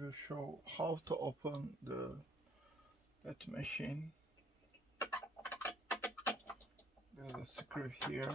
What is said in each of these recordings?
will show how to open that machine. There's a screw here.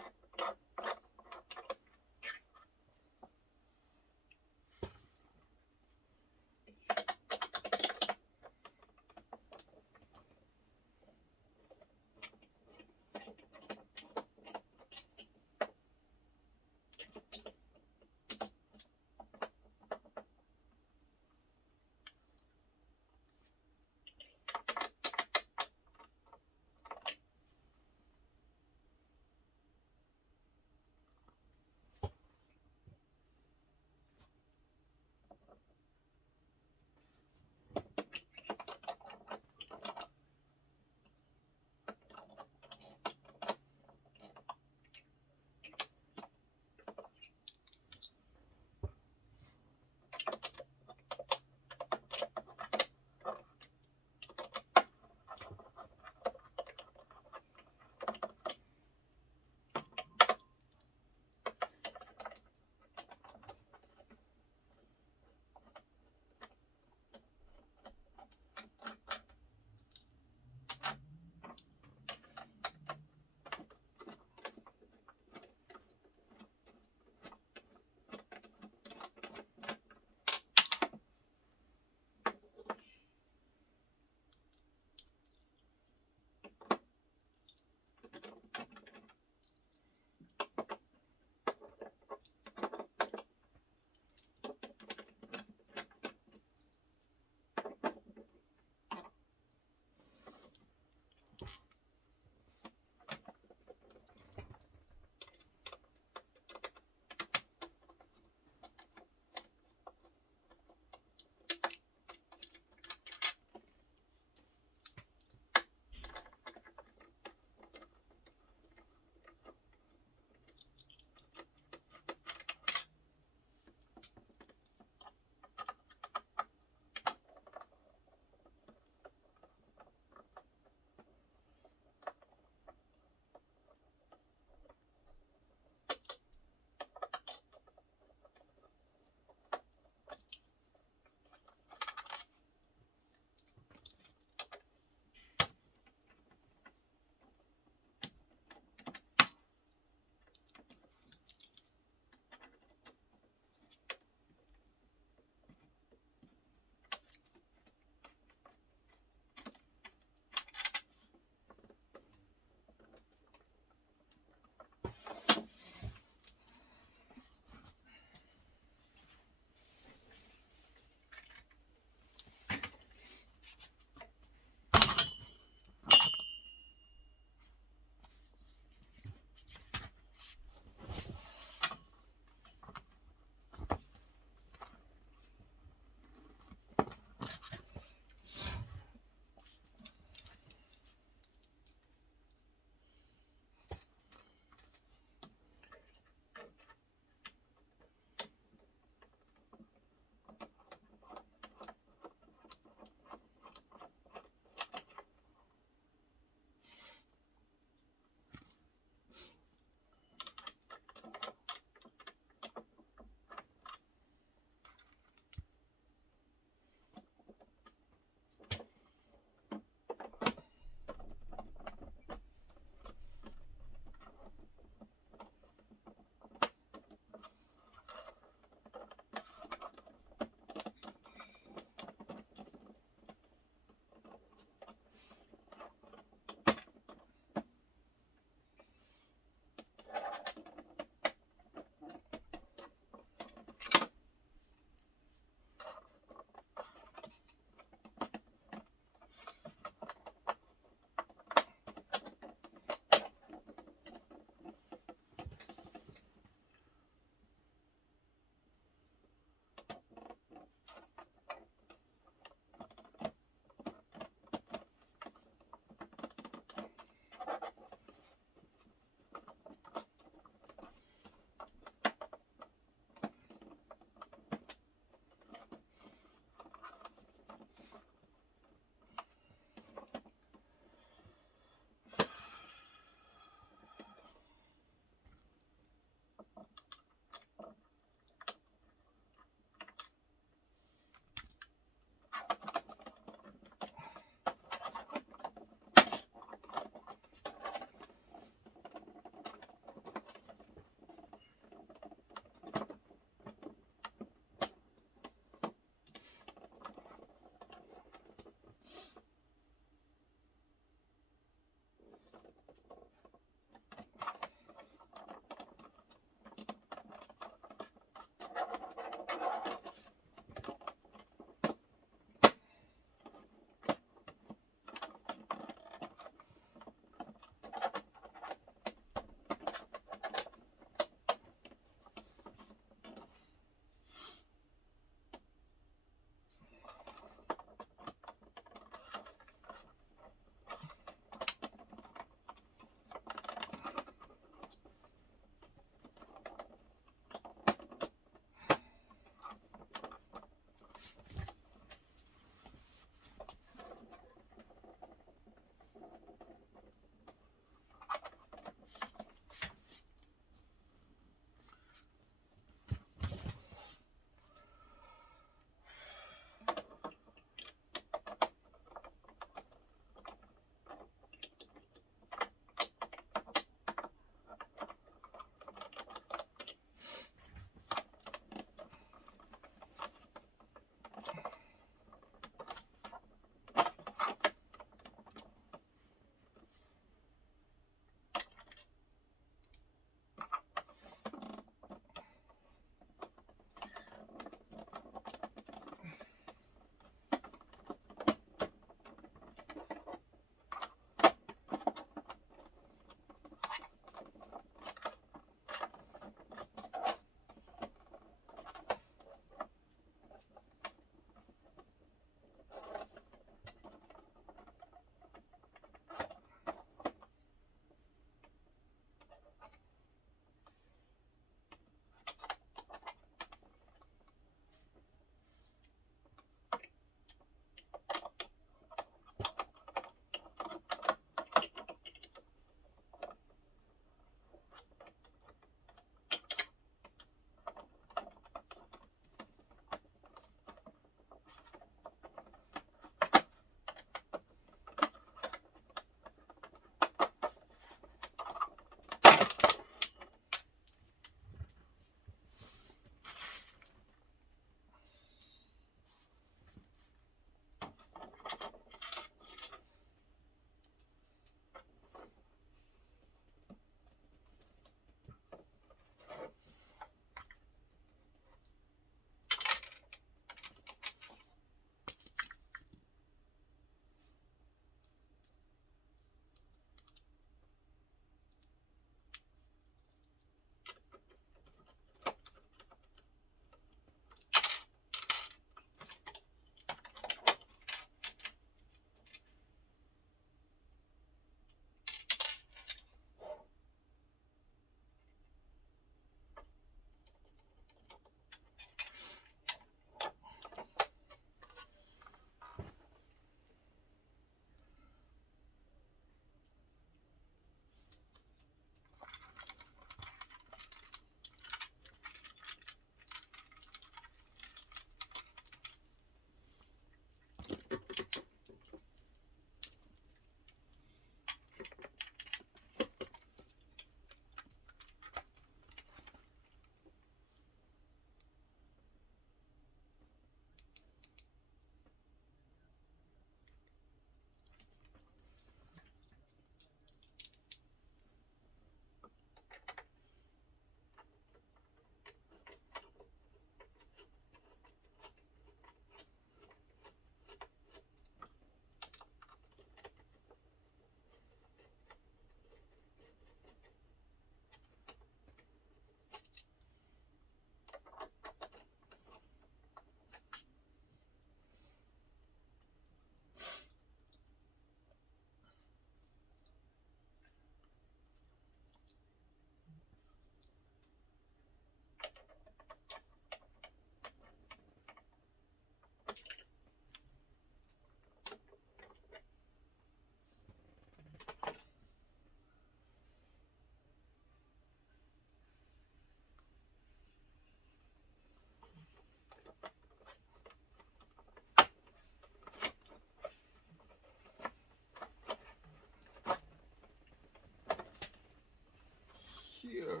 here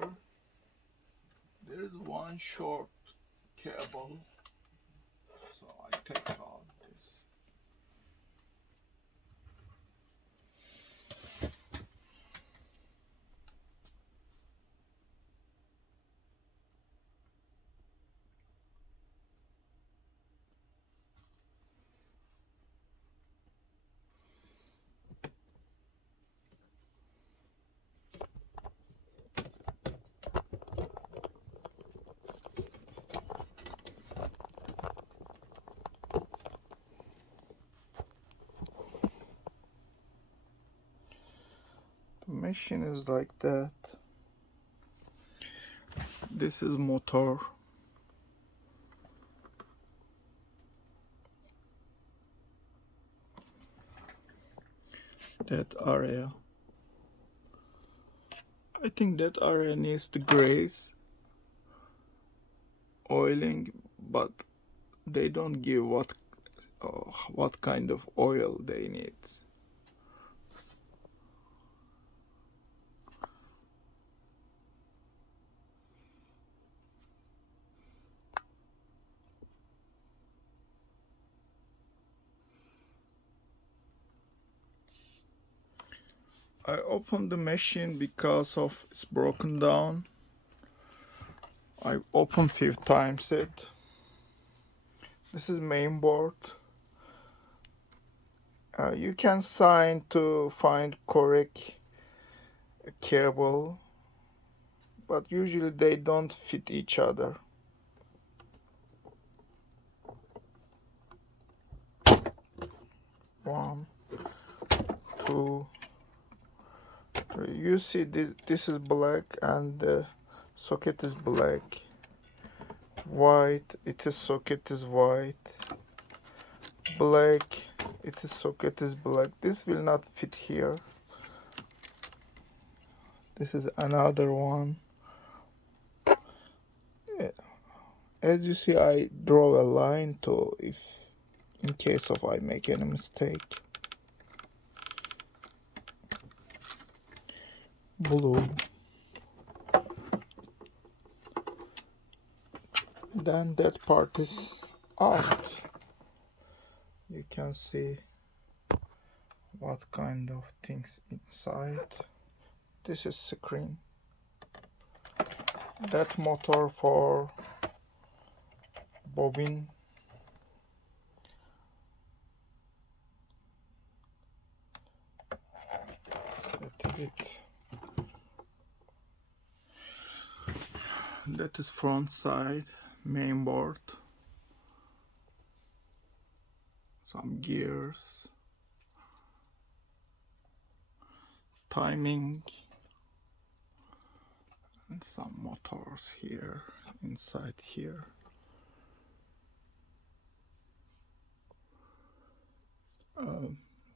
there is one short cable, so I take out this. The machine is like that. This is motor. That area. I think that area needs the graze, oiling, but they don't give what kind of oil they need. I opened the machine because of it's broken down. I opened 5 times it. This is main board. You can sign to find correct cable, but usually they don't fit each other. One, two, three. You see this is black and the socket is black. White, it is socket is white. Black, it is socket is black. This will not fit here. This is another one. As you see, I draw a line to if in case of I make any mistake. Blue. Then that part is out. You can see what kind of things inside. This is screen. That motor for bobbin. That is it. That is front side, main board. Some gears. Timing. And some motors here, inside here.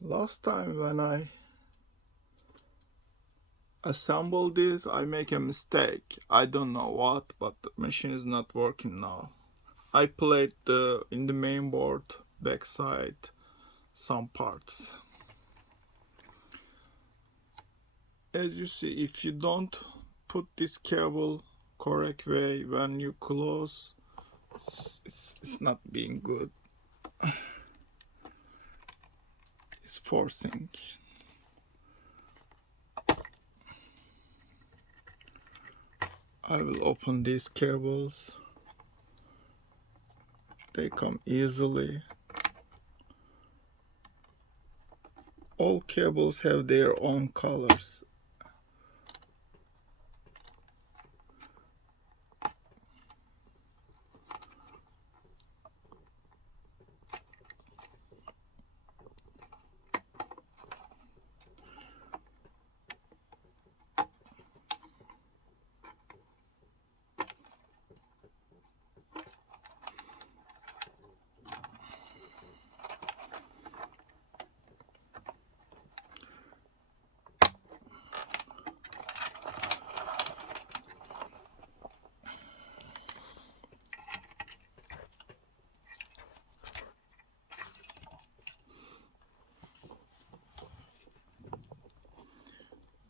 Last time when I assemble this, I make a mistake. I don't know what, but the machine is not working now. I played in the main board backside some parts. As you see, if you don't put this cable correct way when you close, it's not being good. It's forcing. I will open these cables. They come easily. All cables have their own colors.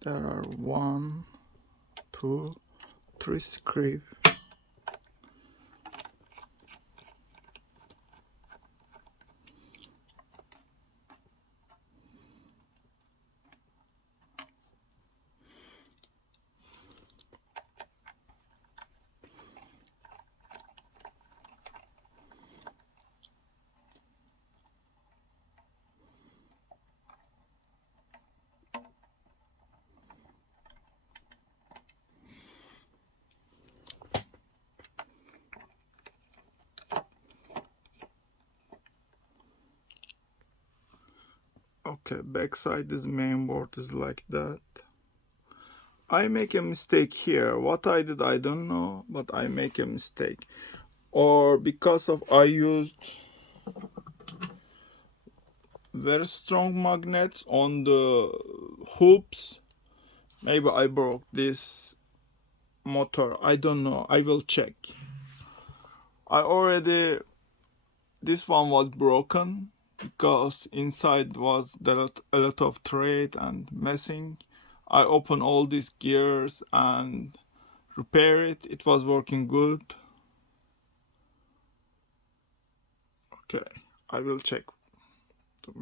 There are 1, 2, 3 screw. Okay, backside is main board is like that. I make a mistake here. What I did, I don't know, but I make a mistake. Or because of I used very strong magnets on the hoops. Maybe I broke this motor. I don't know. I will check. This one was broken because inside was a lot of thread and messing. I opened all these gears and repair it. It was working good. Okay, I will check